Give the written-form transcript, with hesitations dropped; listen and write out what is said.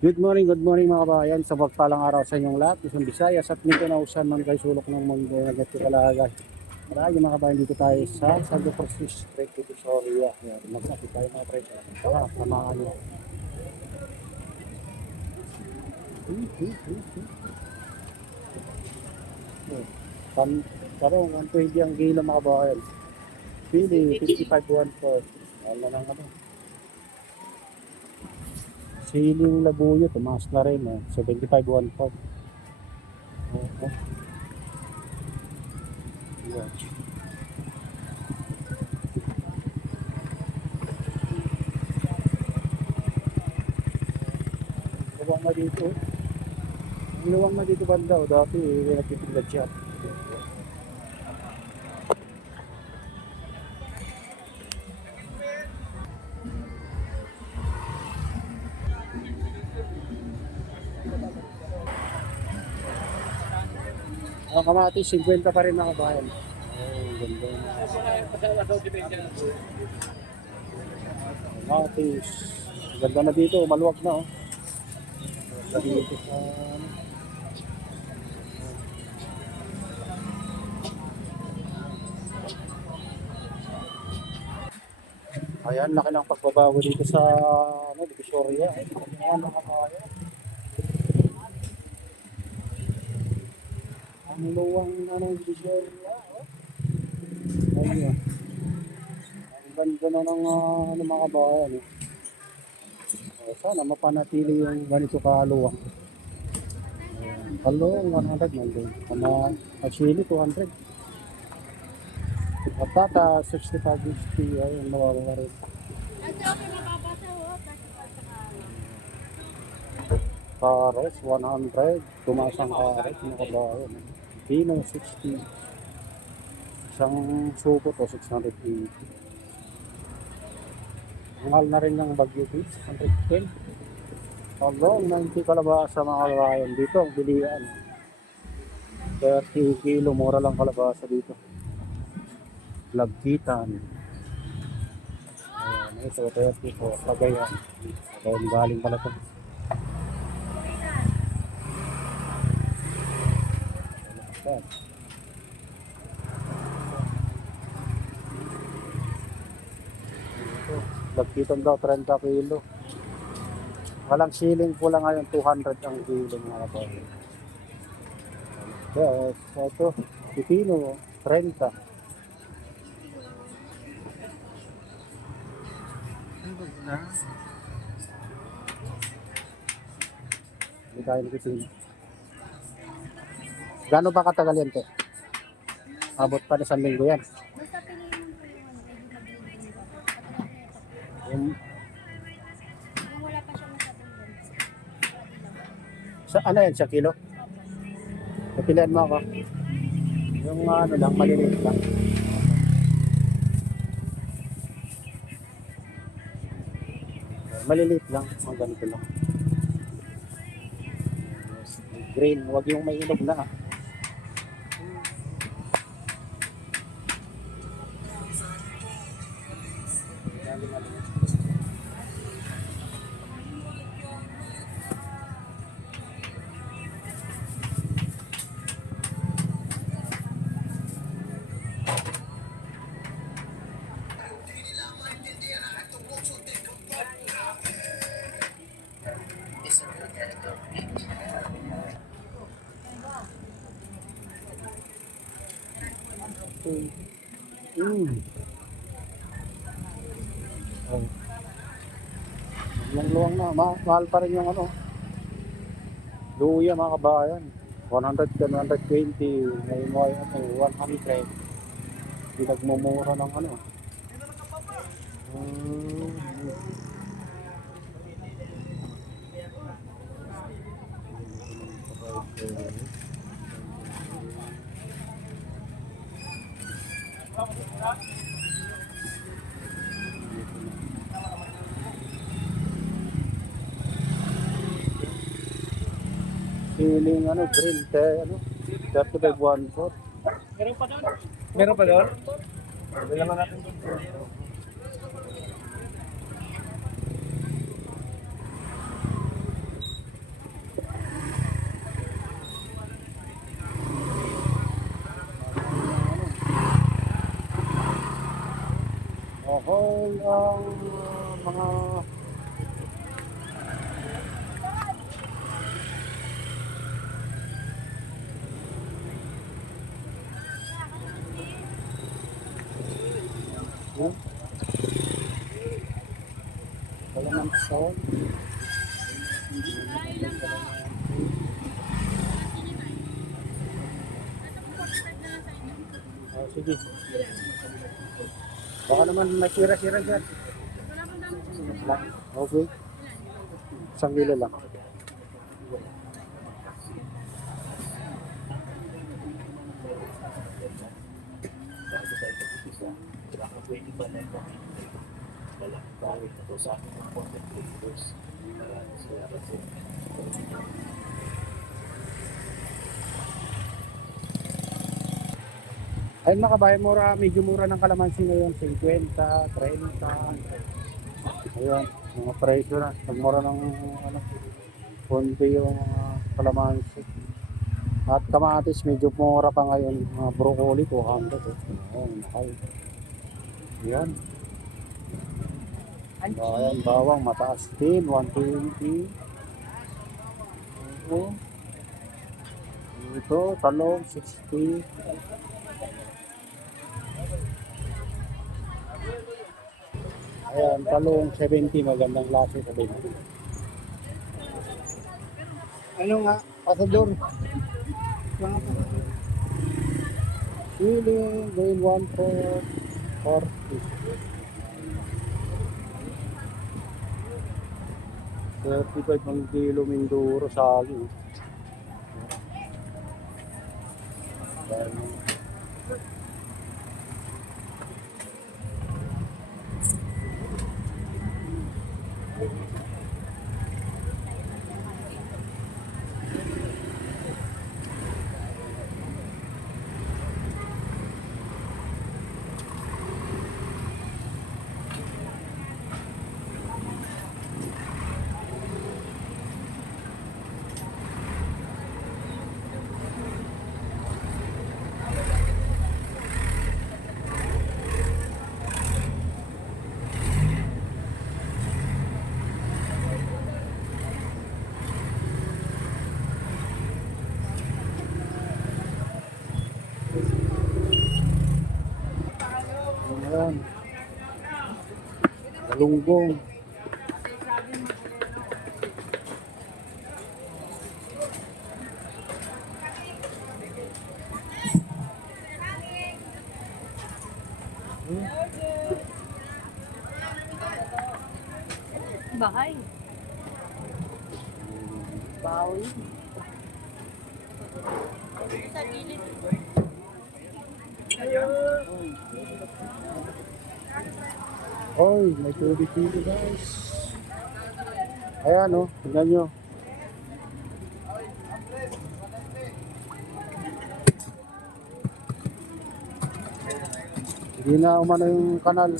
Good morning mga kabayan. Sa pagpalang araw sa inyong lahat, isang Visayas at Mindanao San man kay sulok ng mundo na gato kalagay. Marami mga kabayan, dito tayo sa Santo Francisco Street, Divisoria. Magsakit tayo mga preso. Tara, samahan nyo. Tarong, ang 20 ang kilo mga kabayan. Pili, 55.1 Wala lang ano. Siling labuyo, tumaas na rin. 75.1 Oo. Yeah. Luwang na dito. Luwang na dito banda. Dati, nagtitigad siya. Ang kamatis, 50 pa rin mga kabayan. Oh, ganda na. Kamatis. Ganda na dito, maluwag na oh. Ganda dito sa... Ayan, laki ng pagbabago dito sa Divisoria. Ayan, mga kabayan. Ang luwang Divisoria. Ayan. Ang ganda na ng mga kabayan. Sana mapanatili yung ganito kaluwang. Kalong 100 nandun. Actually 200. Patata 65-50 ay nawawala rin. Pares 100. Tumaas ang pares mga kabayan. Pino 60. Isang suko to 680. Mahal na rin ng Bagyo Beach 110. Kalong 90 kalabasa mga kabayan. Dito ang bilian. 30 kilo mura lang kalabasa dito. Lagkitan. Ayan, ito, 30 po, Cagayan. Cagayan galing pala ito. Ayan. Lagkitan daw, 30 kilo. Walang siling po lang ngayon, 200 ang kilo mga kapatid. Yes, ito, pipino, 30. Hindi tayo nakipino. Gano'n ba katagal yan, te? Abot pa na sa linggo yan. Yung, Wala pa siya masabing. sa, ano yan, sa kilo? Napilihan mo ako. Yung ano lang, maliliit lang. Maliliit lang, ang ganito lang. Green, wag yung may inog na. Oh. Luwang na, mahal pa rin yung ano. Luya mga kabayan. 110, 120, may mga ano, 100. Hindi nagmumura ng ano. Hmm. Feeling ano, green, ano, 35-1-4. Meron pa doon? Meron pa doon? Bilangan natin doon. all ang mga yun. Kalamansan. Sige. Baka naman may sira-sira dyan. Okay. 1 kilo lang. Ayun mga kabayan, medyo mura ng kalamansi ngayon, 50, 30. Ayun, mga presyo na. Nagmura ng konti yung kalamansi. At kamatis, medyo mura pa ngayon. Mga broccoli, 200. Ayun, mahal. Ayan. Ayan, bawang mataas din, 120. Ito, talong, 60. Ayan, talong 70, magandang klase 70. Ano nga? Pasador. Sili, gain 1 for 40. 35 ang kilo Mindoro saging. Ayan. Ayan. Galunggong. Bahay. Bawi. Sa gilid. Oy, may tubig dito guys. Ayan tignan nyo. Hindi na umano yung kanal.